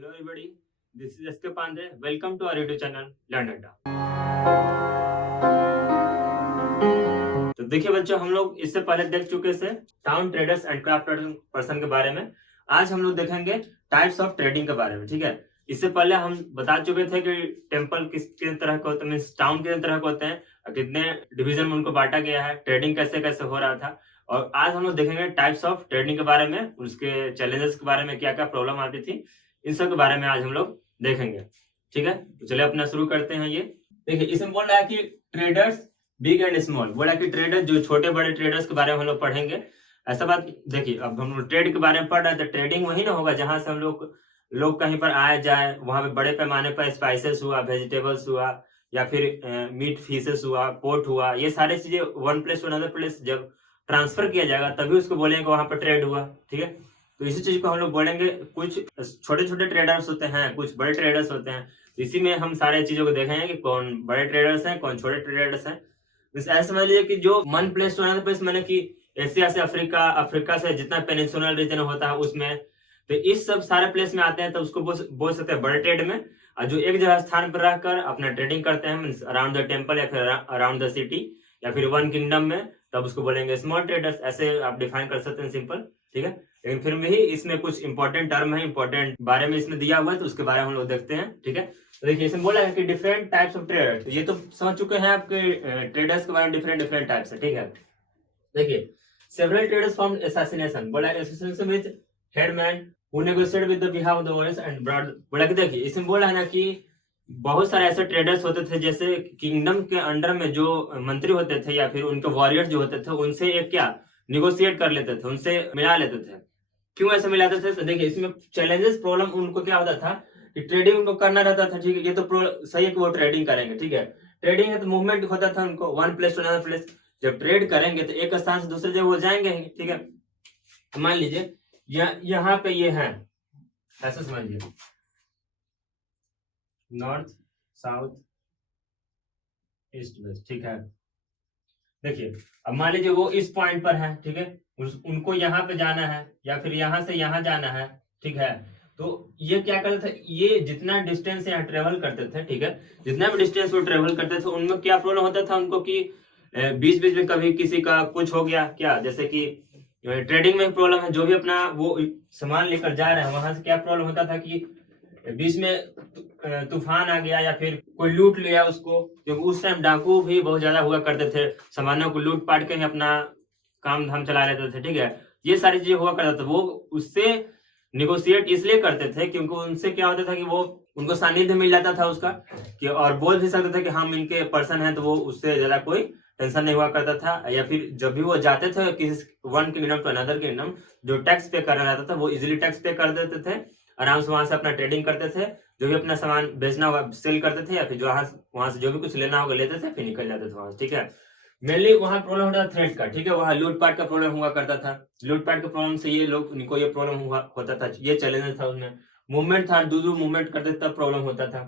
Hello everybody, this is SK Pandey. Welcome to our YouTube channel Learn Adda. तो देखिए बच्चों, हम लोग इससे पहले देख चुके थे town traders and craft person के बारे में। आज हम लोग देखेंगे टाइप्स ऑफ ट्रेडिंग के बारे में। ठीक है, इससे पहले हम बता चुके थे कि टेम्पल कितने तरह के होते हैं, मीन्स टाउन कितने तरह के होते हैं, कितने डिवीजन में उनको बांटा गया है, ट्रेडिंग कैसे कैसे हो रहा था। और आज हम लोग देखेंगे टाइप्स ऑफ ट्रेडिंग के बारे में, उसके चैलेंजेस के बारे में, क्या क्या प्रॉब्लम आती थी, इन सब के बारे में आज हम लोग देखेंगे। ठीक है, तो चलिए अपना शुरू करते हैं। ये देखिए, इसमें बोल रहा है कि ट्रेडर्स बिग एंड स्मॉल, बोला कि ट्रेडर जो छोटे बड़े ट्रेडर्स के बारे में हम लोग पढ़ेंगे। ऐसा बात देखिए, अब हम लोग ट्रेड के बारे में पढ़ रहे हैं तो ट्रेडिंग वही ना होगा जहां से हम लोग कहीं पर आए जाए, वहां पे बड़े पैमाने पर स्पाइसेस हुआ, वेजिटेबल्स हुआ, या फिर मीट फिशेस हुआ, पोर्ट हुआ, ये सारी चीजें one place to another place जब ट्रांसफर किया जाएगा तभी उसको बोलेंगे वहां पर ट्रेड हुआ। ठीक है, तो इसी चीज को हम लोग बोलेंगे। कुछ छोटे छोटे ट्रेडर्स होते हैं, कुछ बड़े ट्रेडर्स होते हैं, इसी में हम सारे चीजों को देखेंगे कि कौन बड़े ट्रेडर्स हैं, कौन छोटे ट्रेडर्स हैं। ऐसा समझ लीजिए कि जो one place to another place, मैंने कि एशिया से अफ्रीका, अफ्रीका से जितना पेनिनसुलर रीजन होता है उसमें, तो इस सब सारे प्लेस में आते हैं, तो उसको बोल सकते हैं बड़े ट्रेड में। और जो एक जगह स्थान पर रहकर अपना ट्रेडिंग करते हैं, मीन्स अराउंड द टेम्पल या फिर अराउंड द सिटी या फिर वन किंगडम में, तब उसको बोलेंगे स्मॉल ट्रेडर्स। ऐसे आप डिफाइन कर सकते हैं, सिंपल। ठीक है, लेकिन फिर भी इसमें कुछ इंपॉर्टेंट टर्म है, इंपॉर्टेंट बारे में इसमें दिया हुआ है, तो उसके बारे में हम लोग देखते हैं। ठीक है, तो देखिए इसमें बोला है कि डिफरेंट टाइप्स ऑफ ट्रेडर्स। ये तो समझ चुके हैं आपके ट्रेडर्स के बारे में, डिफरेंट टाइप्स है। ठीक है, देखिए सेवरल ट्रेडर्स फॉर्म एसोसिएशन, बोला association with headman who negotiate with the behalf of the owners and broad. बोला कि देखिए इसमें बोला है ना कि बहुत सारे ऐसे ट्रेडर्स होते थे, जैसे किंगडम के अंडर में जो मंत्री होते थे या फिर उनके वॉरियर्स जो होते थे, उनसे एक क्या निगोशिएट कर लेते थे, उनसे मिला लेते थे। क्यों ऐसे मिलाते थे? तो देखिए इसमें चैलेंजेस प्रॉब्लम उनको क्या होता था कि ट्रेडिंग उनको करना रहता था। ठीक है, ये तो सही है कि वो ट्रेडिंग करेंगे। ठीक है, ट्रेडिंग है तो मूवमेंट होता था उनको one place to another place. जब ट्रेड करेंगे तो एक स्थान से दूसरे जगह वो जाएंगे ही। ठीक है, तो मान लीजिए यहाँ पे ये है, ऐसा समझिए, नॉर्थ साउथ ईस्ट वेस्ट। ठीक है, देखिए अब मान लीजिए वो इस पॉइंट पर है। ठीक है, उनको यहाँ पे जाना है या फिर यहाँ से यहाँ जाना है। ठीक है, तो ये क्या करते थे, ये जितना डिस्टेंस यहाँ ट्रेवल करते थे, ठीक है, जितना भी डिस्टेंस वो ट्रेवल करते थे, उनमें क्या प्रॉब्लम होता था उनको कि बीच बीच में कभी किसी का कुछ हो गया, क्या जैसे कि ट्रेडिंग में प्रॉब्लम है, जो भी अपना वो सामान लेकर जा रहे हैं वहां से क्या प्रॉब्लम होता था कि बीच में तूफान आ गया या फिर कोई लूट लिया उसको, क्योंकि उस टाइम डाकू भी बहुत ज्यादा हुआ करते थे, सामानों को लूट पाट के ही अपना काम धाम चला लेते थे। ठीक है, ये सारी चीजें हुआ करता था। वो उससे निगोशिएट इसलिए करते थे क्योंकि उनसे क्या होता था कि वो उनको सानिध्य मिल जाता था उसका, कि और बोल भी सकते थे कि हम इनके पर्सन हैं, तो वो उससे ज्यादा कोई टेंशन नहीं हुआ करता था। या फिर जब भी वो जाते थे किसी one kingdom to another kingdom, जो टैक्स पे करना रहता था वो इजिली टैक्स पे कर देते थे, आराम से वहां से अपना ट्रेडिंग करते थे, जो भी अपना सामान बेचना होगा सेल करते थे, या फिर जो वहां से जो भी कुछ लेना होगा लेते थे, फिर निकल जाते थे वहां से। ठीक है, मेनली वहां प्रॉब्लम होता था थ्रेड का। ठीक है, वहां लूटपाट का प्रॉब्लम हुआ करता था, लूटपाट के प्रॉब्लम से ये लोग इनको ये प्रॉब्लम होता था, ये चैलेंज था उनमें। मूवमेंट था, दूर मूवमेंट करते तब प्रॉब्लम होता था।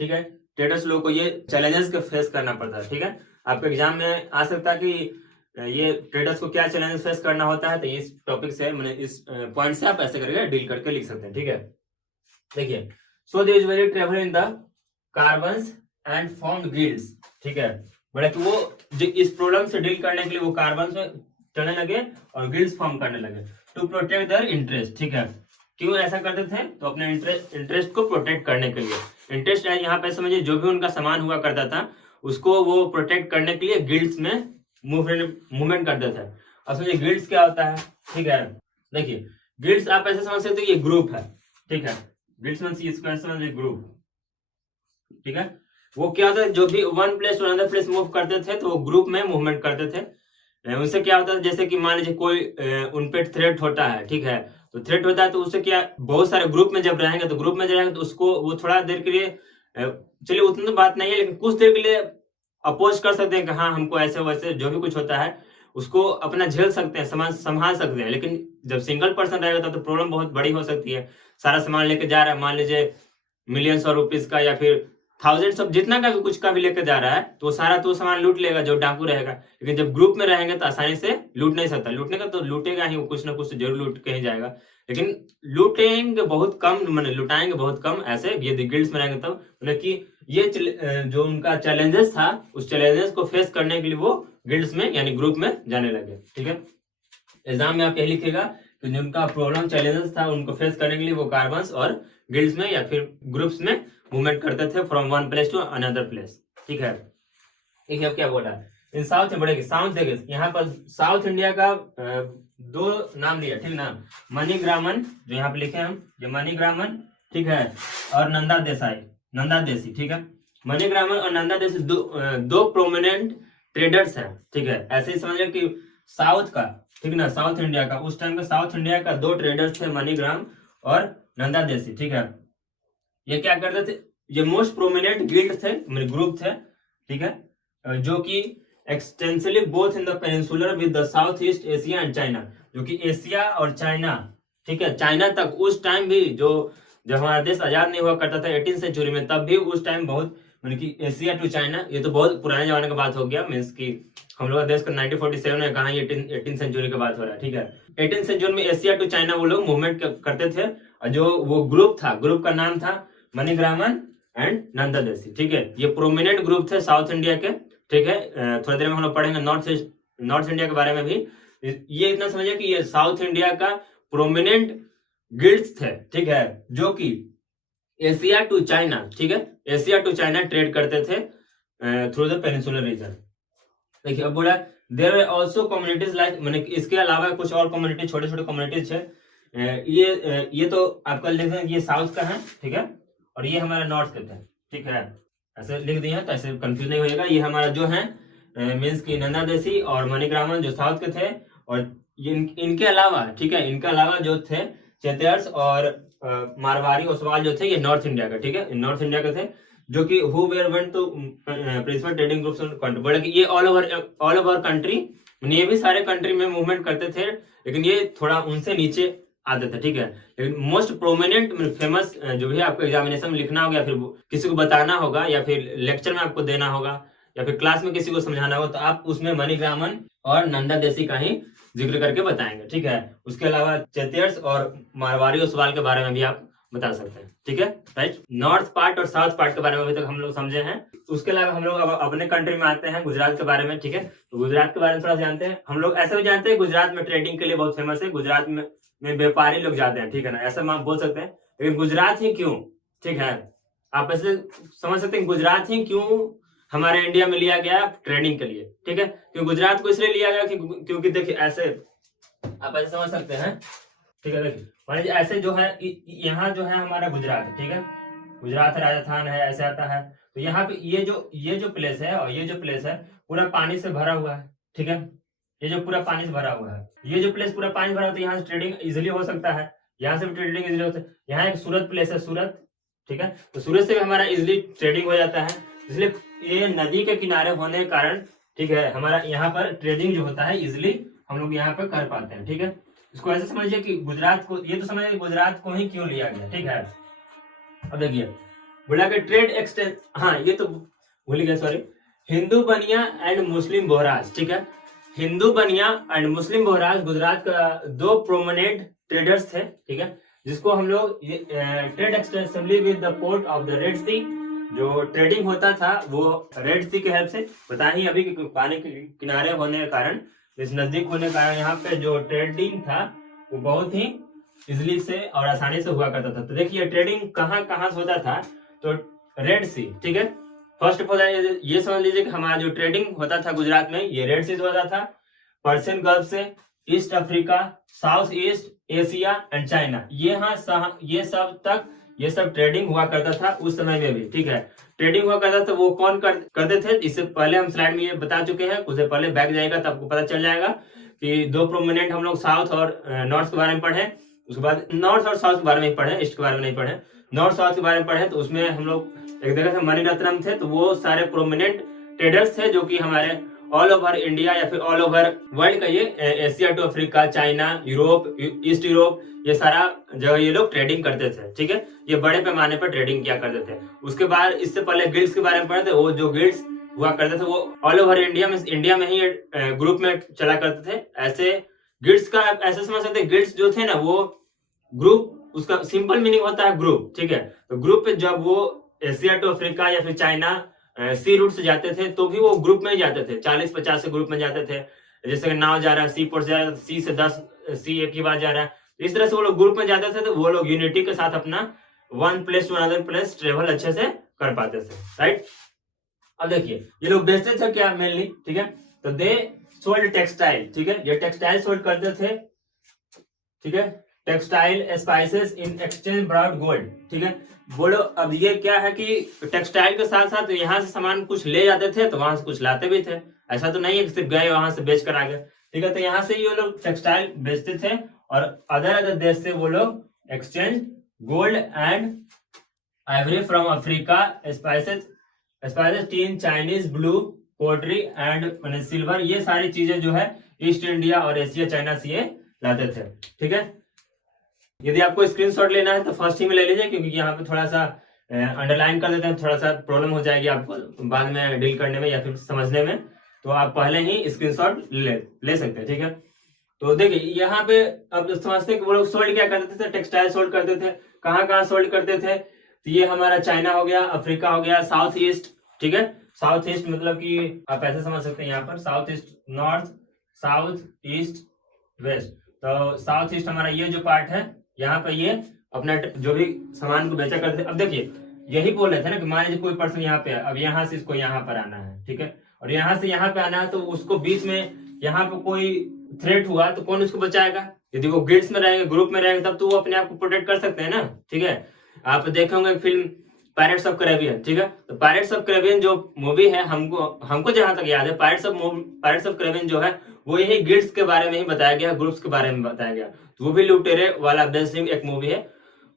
ठीक है, ट्रेडर्स लोगों को ये चैलेंजेस का फेस करना पड़ता है। ठीक है, आपके एग्जाम में आ सकता है कि ये ट्रेडर्स को क्या चैलेंजेस फेस करना होता है, तो इस टॉपिक से मैंने इस पॉइंट से आप ऐसे करके डील करके लिख सकते हैं। ठीक है, देखिए so they usually travel in the caravans and form guilds. ठीक है, बोला कि वो जो इस प्रॉब्लम से डील करने के लिए वो कार्बन में चलने लगे और गिल्ड्स फॉर्म करने लगे टू प्रोटेक्ट देयर इंटरेस्ट। ठीक है, क्यों ऐसा करते थे? तो अपने इंटरेस्ट को प्रोटेक्ट करने के लिए। इंटरेस्ट है यहाँ पे समझिए, जो भी उनका सामान हुआ करता था उसको वो प्रोटेक्ट करने के लिए गिल्ड्स में मूवमेंट करते थे। अब समझिए गिल्ड्स क्या होता है। ठीक है, देखिए गिल्ड्स आप ऐसे समझ सकते हो, ये ग्रुप है। ठीक है, गिल्ड्स मींस इसको ऐसे समझिए ग्रुप। ठीक है, वो क्या होता है, जो भी one place to another place move करते थे तो वो ग्रुप में मूवमेंट करते थे। उनसे क्या होता है, जैसे कि मान लीजिए कोई उन पे थ्रेट होता है। ठीक है, तो थ्रेट होता है तो उससे क्या, बहुत सारे ग्रुप में जब रहेंगे तो ग्रुप में रहेंगे तो उसको वो थोड़ा देर के लिए, चलिए उतनी तो बात नहीं है, लेकिन कुछ देर के लिए अपोज कर सकते हैं कि हाँ हमको ऐसे वैसे जो भी कुछ होता है उसको अपना झेल सकते हैं, संभाल सकते हैं। लेकिन जब सिंगल पर्सन रहेगा तो प्रॉब्लम बहुत बड़ी हो सकती है। सारा सामान लेके जा रहा है, मान लीजिए मिलियंस और रुपीज का या फिर थाउजेंड्स ऑफ जितना का भी कुछ का भी लेकर जा रहा है, तो सारा तो सामान लूट लेगा जो डाकू रहेगा। लेकिन जब ग्रुप में रहेंगे तो आसानी से लूट नहीं सकता, लूटने का तो लूटेगा ही, कुछ ना कुछ जरूर लूट के ही जाएगा। लेकिन लूटेंगे बहुत कम, मैंने लुटाएंगे बहुत कम, ऐसे ये गिल्ड्स में रहेंगे। तब मतलब कि ये जो उनका चैलेंजेस था, उस चैलेंजेस को फेस करने के लिए वो गिल्ड्स में यानी ग्रुप में जाने लगे। ठीक है, एग्जाम में आप यही लिखेगा कि जो उनका प्रॉब्लम चैलेंजेस था उनको फेस करने के लिए वो कार्बन्स और गिल्ड्स में या फिर ग्रुप्स में मूवमेंट करते थे from one place to another place. ठीक है, एक अब क्या बोला इन साउथ बढ़ेगी, साउथ देखिए यहाँ पर साउथ इंडिया का दो नाम लिया, ठीक ना, मणिग्रामन जो यहाँ पे लिखे हम, ये मणिग्रामन, ठीक है, और नंदा देसी, ठीक है। मणिग्रामन और नंदा देसी दो प्रोमिनेंट ट्रेडर्स हैं। ठीक है, ऐसे ही समझिए कि साउथ का, ठीक ना, साउथ इंडिया का, उस टाइम का साउथ इंडिया का दो ट्रेडर्स थे, मणिग्राम और नंदा देसी। ठीक है, ये क्या करते थे, ये मोस्ट प्रोमिनेंट गिल्ड थे, ग्रुप थे। ठीक है, जो कि extensively both in the peninsular with the south east Asia and China, जो कि एशिया और चाइना, ठीक है, चाइना तक उस टाइम भी, जो जब हमारा देश आजाद नहीं हुआ करता था 18th सेंचुरी में, तब भी उस टाइम बहुत, मतलब कि एशिया टू चाइना, ये तो बहुत पुराने जमाने का बात हो गया, मीन्स कि हम लोग का देश का 1947 में, कहा 18th सेंचुरी की बात हो रहा है। ठीक है, 18th सेंचुरी में एशिया टू चाइना वो लोग मूवमेंट करते थे, और जो वो ग्रुप था, ग्रुप का नाम था मणिग्रामन एंड नंदा देसी। ठीक है, ये प्रोमिनेंट ग्रुप थे साउथ इंडिया के। ठीक है, थोड़ी देर में हम लोग पढ़ेंगे नॉर्थ इंडिया के बारे में भी। ये इतना समझिए कि ये साउथ इंडिया का प्रोमिनेंट गिल्ड्स थे। ठीक है, जो कि एशिया टू चाइना, ठीक है, एशिया टू चाइना ट्रेड करते थे थ्रू द पेनिनसुलर रीजन। देखिए अब बोला there are also communities like, मैंने इसके अलावा कुछ और कम्युनिटी, छोटे छोटे कम्युनिटीज है। ये तो आपका लिख दें, ये साउथ का है, ठीक है, और ये हमारा नॉर्थ का है। ठीक है, ऐसे लिख दिए तो ऐसे कंफ्यूज नहीं होएगा। ये हमारा जो है मीन्स की नंदा देसी और मणिग्रामन जो साउथ के थे, और इनके अलावा, ठीक है, इनके अलावा जो थे चेतियर्स और मारवाड़ी ओसवाल जो थे, ये नॉर्थ इंडिया का, ठीक है, नॉर्थ इंडिया के थे, जो कि who were went to principal trading groups country, बोले कि ये ऑल ओवर कंट्री, ये भी सारे कंट्री में मूवमेंट करते थे, लेकिन ये थोड़ा उनसे नीचे आते थे। ठीक है, लेकिन मोस्ट प्रोमिनेंट फेमस जो भी आपको एग्जामिनेशन में लिखना होगा, या फिर किसी को बताना होगा, या फिर लेक्चर में आपको देना होगा, या फिर क्लास में किसी को समझाना होगा, तो आप उसमें मणिग्रामन और नंदा देसी का ही जिक्र करके बताएंगे। ठीक है, उसके अलावा चेतियर्स और मारवाड़ी ओसवाल के बारे में भी आप बता सकते हैं। ठीक है, राइट। नॉर्थ पार्ट और साउथ पार्ट के बारे में अभी तक हम लोग समझे हैं। उसके अलावा हम लोग अब अपने कंट्री में आते हैं, गुजरात के बारे में। ठीक है, तो गुजरात के बारे में थोड़ा जानते हैं। हम लोग ऐसे भी जानते हैं गुजरात में ट्रेडिंग के लिए बहुत फेमस है, गुजरात में व्यापारी लोग जाते हैं। ठीक है ना, ऐसा हम बोल सकते हैं, लेकिन गुजरात ही क्यों, ठीक है, आप ऐसे समझ सकते हैं गुजरात ही क्यों हमारे इंडिया में लिया गया ट्रेडिंग के लिए। ठीक है, क्योंकि गुजरात को इसलिए लिया गया क्योंकि देखिए ऐसे आप ऐसे समझ सकते हैं। ठीक है, देखिए मान लीजिए ऐसे जो है, यहाँ जो है हमारा गुजरात, ठीक है, गुजरात है, राजस्थान है, ऐसे आता है, तो यहाँ पे ये जो प्लेस है और ये जो प्लेस है पूरा पानी से भरा हुआ है। ठीक है, ये जो पूरा पानी से भरा हुआ है, ये जो प्लेस पूरा पानी भरा होता है, यहाँ से ट्रेडिंग इजिली हो सकता है, यहाँ से भी ट्रेडिंग इजिली होता है। यहाँ एक सूरत प्लेस है, सूरत, ठीक है, तो सूरत से भी हमारा इजिली ट्रेडिंग हो जाता है, इसलिए ये नदी के किनारे होने के कारण, ठीक है, हमारा यहाँ पर ट्रेडिंग जो होता है इजिली हम लोग यहाँ पर कर पाते हैं। ठीक है, इसको ऐसे समझिए कि गुजरात को, ये तो समझिए गुजरात को ही क्यों लिया गया। ठीक है, अब देखिए बोला कि ट्रेड एक्सटेंस, हाँ ये तो भूल गया, सॉरी, हिंदू बनिया एंड मुस्लिम बोहराज। ठीक है, हिंदू बनिया एंड मुस्लिम बोहराज गुजरात का दो प्रोमिनेंट ट्रेडर्स थे। ठीक है, जिसको हम लोग trade extensively with the port of the Red Sea, जो ट्रेडिंग होता था वो रेड सी के हेल्प से, पता ही अभी पानी के किनारे होने के कारण, इस नजदीक होने के कारण यहाँ पे जो ट्रेडिंग था वो बहुत ही इजिली से और आसानी से हुआ करता था। तो देखिए ट्रेडिंग कहाँ कहाँ से होता था, तो रेड सी। ठीक है, फर्स्ट ऑफ ऑल ये समझ लीजिए कि हमारा जो ट्रेडिंग होता था गुजरात में, ये रेड सी से होता था, पर्शियन गल्फ से, east Africa, south east Asia and China, ये सब ट्रेडिंग हुआ करता था उस समय में भी। ठीक है, ट्रेडिंग हुआ करता था, वो कौन करते थे, इससे पहले हम स्लाइड में ये बता चुके हैं, उससे पहले बैक जाएगा तो आपको पता चल जाएगा कि दो प्रोमिनेंट हम लोग साउथ और नॉर्थ के बारे में पढ़े, उसके बाद नॉर्थ और साउथ के बारे में पढ़े, ईस्ट के बारे में नहीं पढ़े, नॉर्थ साउथ के बारे में पढ़े। तो उसमें हम लोग एक जगह से मणिरत्नम थे, तो वो सारे प्रोमिनेंट ट्रेडर्स थे जो कि हमारे ऑल ओवर इंडिया या फिर ऑल ओवर वर्ल्ड का, ये Asia to Africa, China, Europe, east Europe, ये सारा जगह ये लोग ट्रेडिंग करते थे। ठीक है, ये बड़े पैमाने पर ट्रेडिंग किया करते थे। उसके बाद इससे पहले गिल्ड्स के बारे में पढ़े थे, वो जो गिल्ड्स हुआ करते थे वो ऑल ओवर इंडिया में, इंडिया में ही ग्रुप में चला करते थे। ऐसे गिल्ड्स का ऐसे समझ सकते, गिल्ड्स जो थे ना वो ग्रुप उसका सिंपल मीनिंग होता है ग्रुप, ठीक है। तो ग्रुप पे जब वो एशिया टू अफ्रीका या फिर चाइना सी रूट से जाते थे तो भी वो ग्रुप में ही जाते थे, 40-50 के ग्रुप में जाते थे। जैसे नाव जा रहा है सी पोर्ट से जा रहा है, सी से 10 सी एक ही बार जा रहा है, इस तरह से वो लोग ग्रुप में जाते थे। तो वो लोग यूनिटी के साथ अपना one place to another place travel अच्छे से कर पाते थे, राइट। अब देखिए ये लोग बेचते थे क्या मेनली, ठीक है। तो दे सोल्ड टेक्सटाइल, ठीक है, ये टेक्सटाइल सोल्ड करते थे, ठीक है। Textile spices in exchange broad gold, ठीक है। बोलो अब ये क्या है कि टेक्सटाइल के साथ साथ यहाँ से सामान कुछ ले जाते थे तो वहां से कुछ लाते भी थे, ऐसा तो नहीं है कि सिर्फ गए वहां से बेच कर आ गए, ठीक है। तो यहाँ से ये लोग टेक्सटाइल बेचते थे और अदर देश से वो लोग exchange gold and ivory from Africa, spices tin, Chinese blue, pottery and silver, ये सारी चीजें जो है ईस्ट इंडिया और एशिया चाइना से ये लाते थे, ठीक है। यदि आपको स्क्रीनशॉट लेना है तो फर्स्ट ही में ले लीजिए, क्योंकि यहाँ पे थोड़ा सा अंडरलाइन कर देते हैं, थोड़ा सा प्रॉब्लम हो जाएगी आपको बाद में डील करने में या फिर समझने में, तो आप पहले ही स्क्रीनशॉट ले सकते हैं, ठीक है। तो देखिए यहाँ पे अब समझते हैं कि वो लोग सोल्ड क्या करते थे, टेक्सटाइल सोल्ड करते थे। कहाँ सोल्ड करते थे, तो ये हमारा चाइना हो गया, अफ्रीका हो गया, साउथ ईस्ट, ठीक है। साउथ ईस्ट मतलब कि आप ऐसे समझ सकते हैं, यहाँ पर south east, north, south east, west. तो साउथ ईस्ट हमारा ये जो पार्ट है, यहाँ पे ये अपना जो भी सामान को बेचा करते थे। अब देखिए यही बोल रहे थे ना कि मान लीजिए कोई पर्सन यहाँ पे है, अब यहाँ से इसको यहाँ पर आना है, ठीक है, और यहाँ से यहाँ पे आना है, तो उसको बीच में यहाँ पे कोई थ्रेट हुआ तो कौन उसको बचाएगा। यदि वो गिल्ड्स में रहेंगे, ग्रुप में रहेंगे, तब तो वो अपने आप को प्रोटेक्ट कर सकते हैं ना, ठीक है। आप देखे होंगे फिल्म पायरेट्स ऑफ कैरेबियन, ठीक है। तो पायरेट्स ऑफ कैरेबियन जो मूवी है, हमको जहां तक याद है, पायरेट्स ऑफ कैरेबियन जो है वो यही गिल्ड्स के बारे में ही बताया गया, ग्रुप्स के बारे में बताया गया। तो वो भी लुटेरे वाला बेसिक एक मूवी है,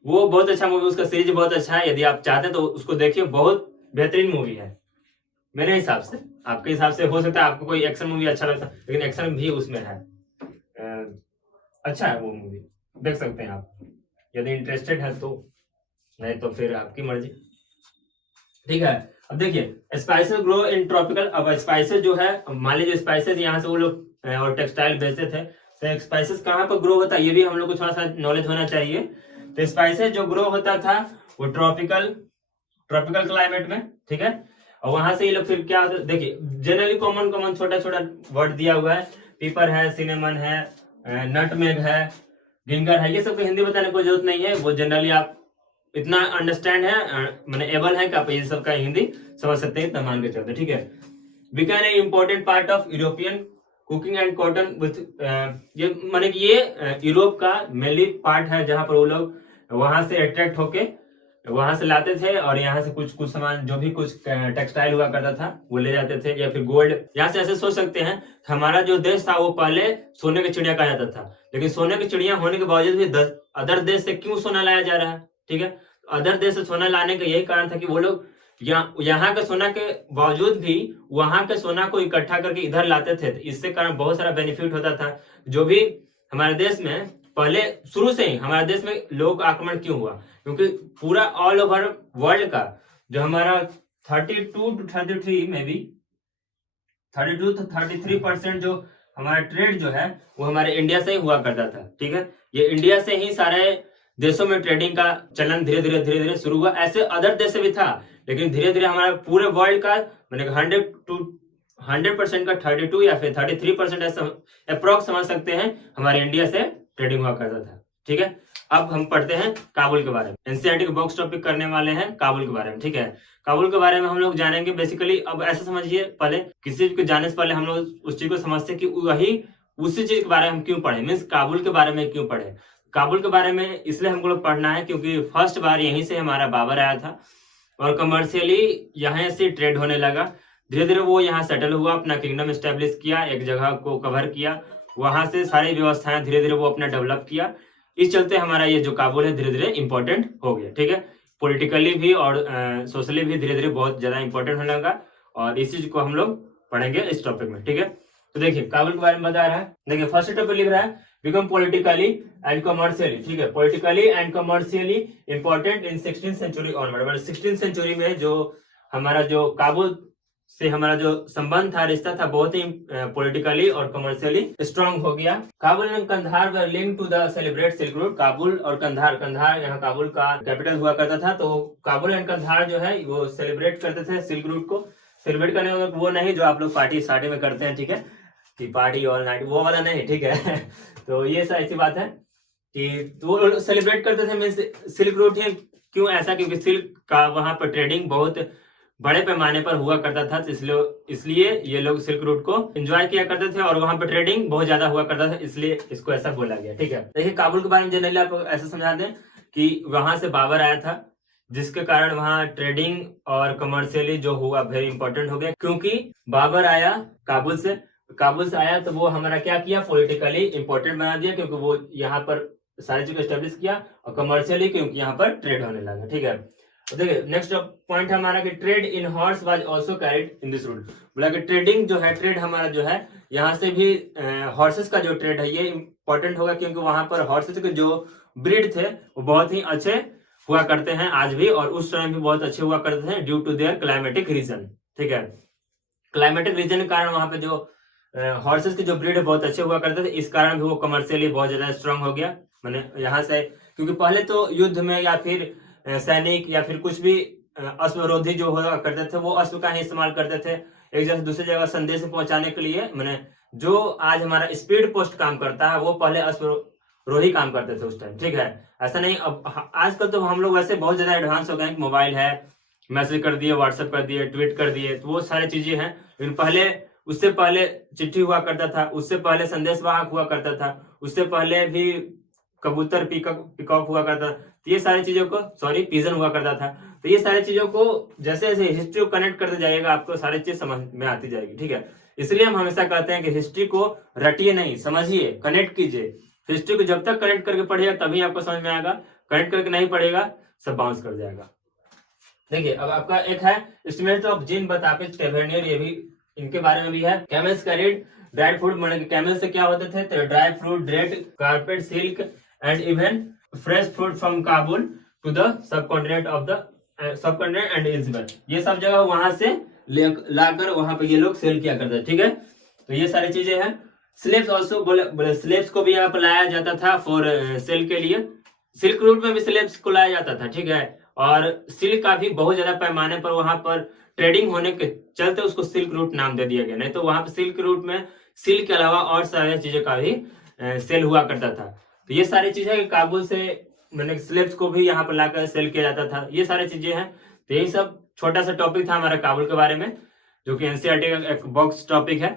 वो बहुत अच्छा मूवी, उसका सीरीज बहुत अच्छा है। यदि आप चाहते हैं तो उसको देखिए, बहुत बेहतरीन मूवी है मेरे हिसाब से। आपके हिसाब से हो सकता है आपको कोई एक्शन मूवी अच्छा लगता है, लेकिन एक्शन भी उसमें है, अच्छा है वो मूवी, देख सकते हैं आप यदि इंटरेस्टेड है तो, नहीं तो फिर आपकी मर्जी, ठीक है। अब देखिए स्पाइसेस ग्रो इन ट्रॉपिकल, अब स्पाइसेस जो है, मान लीजिए स्पाइसेस यहाँ से वो लोग और टेक्सटाइल बेचते थे, तो स्पाइसेस कहाँ पर ग्रो होता है ये भी हम लोग को थोड़ा सा नॉलेज होना चाहिए। तो स्पाइसेस जो ग्रो होता था वो ट्रॉपिकल क्लाइमेट में, ठीक है। और वहां से ये लोग फिर क्या, देखिए जनरली कॉमन छोटा वर्ड दिया हुआ है, पीपर है, सिनेमन है, नटमेग है, गिंगर है, ये सबको हिंदी बताने की जरूरत नहीं है, वो जनरली आप इतना अंडरस्टैंड है, मैंने एबल है कि आप ये सब का हिंदी समझ सकते हैं, इतना मान के चलते, ठीक है। Became a important part of European cooking and cotton with, ये माने कि ये यूरोप का मेनली पार्ट है, जहां पर वो लोग वहां से अट्रैक्ट होके वहां से लाते थे और यहाँ से कुछ सामान जो भी कुछ टेक्सटाइल हुआ करता था वो ले जाते थे, या फिर गोल्ड। यहाँ से ऐसे सोच सकते हैं हमारा जो देश था वो पहले सोने की चिड़िया कहा जाता था, लेकिन सोने की चिड़िया होने के बावजूद भी अदर देश से क्यों सोना लाया जा रहा है, ठीक है। अदर देश से सोना लाने का यही कारण था कि वो लोग यहाँ के सोना के बावजूद भी वहां के सोना को इकट्ठा करके इधर लाते थे, तो इससे कारण बहुत सारा बेनिफिट होता था। जो भी हमारे देश में पहले शुरू से ही हमारे देश में लोग आक्रमण क्यों हुआ, क्योंकि पूरा ऑल ओवर वर्ल्ड का जो हमारा 32 to 33 में भी 32 to 33% जो हमारा ट्रेड जो है वो हमारे इंडिया से ही हुआ करता था, ठीक है। ये इंडिया से ही सारे देशों में ट्रेडिंग का चलन धीरे धीरे शुरू हुआ। ऐसे अदर देश से भी था, लेकिन धीरे धीरे हमारा पूरे वर्ल्ड का मैंने 100% का 32 या फिर 33% ऐसा अप्रोक्स समझ सकते हैं हमारे इंडिया से ट्रेडिंग हुआ करता था, ठीक है। अब हम पढ़ते हैं काबुल के बारे में, एनसीईआरटी के बॉक्स टॉपिक करने वाले हैं काबुल के बारे में, ठीक है। काबुल के बारे में हम लोग जानेंगे बेसिकली। अब ऐसे समझिए, पहले किसी चीज को जानने से पहले हम लोग उस चीज को समझते कि वही उसी चीज के बारे में हम क्यों पढ़े, मीन्स काबुल के बारे में क्यों पढ़े। काबुल के बारे में इसलिए हमको लोग पढ़ना है क्योंकि फर्स्ट बार यहीं से हमारा बाबर आया था और कमर्शियली यहाँ से ट्रेड होने लगा। धीरे धीरे वो यहाँ सेटल हुआ, अपना किंगडम स्टेब्लिश किया, एक जगह को कवर किया, वहां से सारी व्यवस्थाएं धीरे धीरे वो अपना डेवलप किया। इस चलते हमारा ये जो काबुल है धीरे धीरे इंपॉर्टेंट हो गया, ठीक है। पॉलिटिकली भी और सोशली भी धीरे धीरे बहुत ज्यादा इंपॉर्टेंट होने लगा, और इस चीज को हम लोग पढ़ेंगे इस टॉपिक में, ठीक है। तो देखिए काबुल के बारे में बता रहा है, देखिए फर्स्ट टॉपिक लिख रहा है बिकम पॉलिटिकली एंड कमर्शियली, ठीक है। Politically and commercially important in 16th century onward. 16th century में जो हमारा जो काबुल से हमारा जो संबंध था, रिश्ता था, बहुत ही पॉलिटिकली और कमर्शियली स्ट्रांग हो गया। Kabul and Kandahar were link to the celebrate silk route. Kabul और कंधार, कंधार यहाँ काबुल का कैपिटल हुआ करता था, तो काबुल एंड कंधार जो है वो सेलिब्रेट करते थे सिल्क रूट को। सेलिब्रेट करने का वो नहीं जो आप लोग पार्टी शादी में करते हैं, ठीक है, कि पार्टी ऑल नाइट, वो वाला नहीं, ठीक है। तो ये ऐसी बात है कि वो सेलिब्रेट करते थे, मीन्स सिल्क रूट है। क्यों ऐसा? क्योंकि सिल्क का वहां पर ट्रेडिंग बहुत बड़े पैमाने पर हुआ करता था, इसलिए ये लोग सिल्क रूट को एंजॉय किया करते थे और वहां पर ट्रेडिंग बहुत ज्यादा हुआ करता था, इसलिए इसको ऐसा बोला गया, ठीक है। देखिए काबुल के बारे में जनरली आपको ऐसा समझा दें कि वहां से बाबर आया था, जिसके कारण वहां ट्रेडिंग और कमर्शियली जो हुआ वेरी इंपॉर्टेंट हो गया, क्योंकि बाबर आया काबुल से आया तो वो हमारा क्या किया, पॉलिटिकली इंपॉर्टेंट बना दिया, क्योंकि वो यहाँ पर सारी चीजें स्टेब्लिश किया, और कमर्शियली क्योंकि यहाँ पर ट्रेड होने लगा, ठीक है। देखिए नेक्स्ट पॉइंट हमारा कि trade in horse was also carried in this route. बोला कि ट्रेडिंग जो है, ट्रेड हमारा जो है यहाँ से भी हॉर्सेस का जो ट्रेड है ये इंपॉर्टेंट होगा, क्योंकि वहां पर हॉर्सेस के जो ब्रीड थे वो बहुत ही अच्छे हुआ करते हैं आज भी, और उस टाइम भी बहुत अच्छे हुआ करते थे due to their climatic reason, ठीक है। क्लाइमेटिक रीजन के कारण वहां पे जो हॉर्सेस के जो ब्रीड है बहुत अच्छे हुआ करते थे, इस कारण भी वो कमर्शियली बहुत ज्यादा स्ट्रांग हो गया। मैंने यहाँ से, क्योंकि पहले तो युद्ध में या फिर सैनिक या फिर कुछ भी अश्वरोधी जो हुआ करते थे वो अश्व का ही इस्तेमाल करते थे एक जगह से दूसरी जगह संदेश पहुंचाने के लिए। मैंने जो आज हमारा स्पीड पोस्ट काम करता है वो पहले अश्वरोही काम करते थे उस टाइम, ठीक है। ऐसा नहीं, अब आजकल तो हम लोग वैसे बहुत ज्यादा एडवांस हो गए हैं, मोबाइल है, मैसेज कर दिए, व्हाट्सएप कर दिए, ट्वीट कर दिए, तो वो सारी चीजें हैं। लेकिन पहले, उससे पहले चिट्ठी हुआ करता था, उससे पहले संदेश वाहक हुआ करता था, उससे पहले भी कबूतर पिकॉक हुआ करता था, तो ये सारी चीजों को, सॉरी पिजन हुआ करता था। तो ये सारी चीजों को जैसे जैसे हिस्ट्री को कनेक्ट करते जाइएगा आपको सारी चीज समझ में आती जाएगी, ठीक है। इसलिए हम हमेशा कहते हैं कि हिस्ट्री को रटिए नहीं, समझिए, कनेक्ट कीजिए। हिस्ट्री को जब तक कनेक्ट करके पढ़िएगा तभी आपको समझ में आएगा, कनेक्ट करके नहीं पढ़ेगा सब बाउंस कर जाएगा। देखिए अब आपका एक है estimate of Jean Baptiste Tavernier, ये भी इनके बारे में भी है। कैमल्स कैरिड ड्राइड फ्रूट, मतलब कैमल से क्या होते थे, तो dry fruit, bread, carpet, silk and even fresh fruit from Kabul to the subcontinent of the subcontinent and Elizabeth, ये सब जगह वहां से लाकर वहां पे ये लोग सेल किया करते, ठीक है। तो ये सारी चीजें हैं। स्लेव्स ऑल्सो, बोले स्लेव्स को भी यहाँ पर लाया जाता था फॉर सेल के लिए। सिल्क रूट में भी स्लेव्स को लाया जाता था, ठीक है। और सिल्क का भी बहुत ज्यादा पैमाने पर वहां पर ट्रेडिंग होने के चलते उसको सिल्क रूट नाम दे दिया गया, नहीं तो वहां पर सिल्क रूट में सिल्क के अलावा और सारी चीजों का भी सेल हुआ करता था। तो ये सारी चीजें काबुल से मैंने स्लेव्स को भी यहाँ पर लाकर सेल किया जाता था, ये सारी चीजें हैं। तो यही सब छोटा सा टॉपिक था हमारा काबुल के बारे में, जो कि एनसीईआरटी का एक बॉक्स टॉपिक है।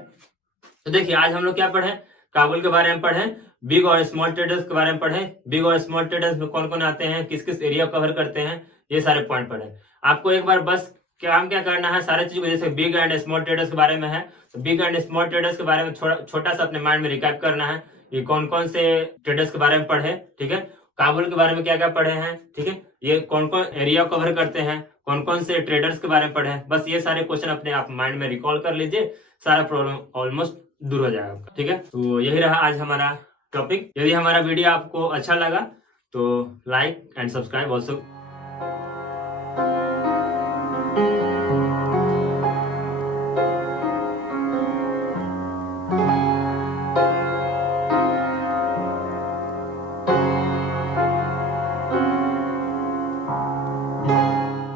तो देखिए आज हम लोग क्या पढ़े, काबुल के बारे में पढ़े, बिग और स्मॉल ट्रेडर्स के बारे में पढ़े, बिग और स्मॉल ट्रेडर्स में कौन कौन आते हैं, किस किस एरिया कवर करते हैं, ये सारे पॉइंट पढ़े। आपको एक बार बस काम क्या करना है, सारे चीजों को, जैसे बिग एंड स्मॉल ट्रेडर्स के बारे में है तो बिग एंड स्मॉल ट्रेडर्स के बारे में छोटा सा अपने माइंड में रिकैप करना है, ये कौन कौन से ट्रेडर्स के बारे में पढ़े, ठीक है। काबुल के बारे में क्या क्या पढ़े हैं, ठीक है, ये कौन कौन एरिया कवर करते हैं, कौन कौन से ट्रेडर्स के बारे में पढ़े हैं, बस ये सारे क्वेश्चन अपने आप माइंड में रिकॉल कर लीजिए, सारा प्रॉब्लम ऑलमोस्ट दूर हो जाएगा आपका, ठीक है। तो यही रहा आज हमारा टॉपिक। यदि हमारा वीडियो आपको अच्छा लगा तो लाइक एंड सब्सक्राइब ऑल्सो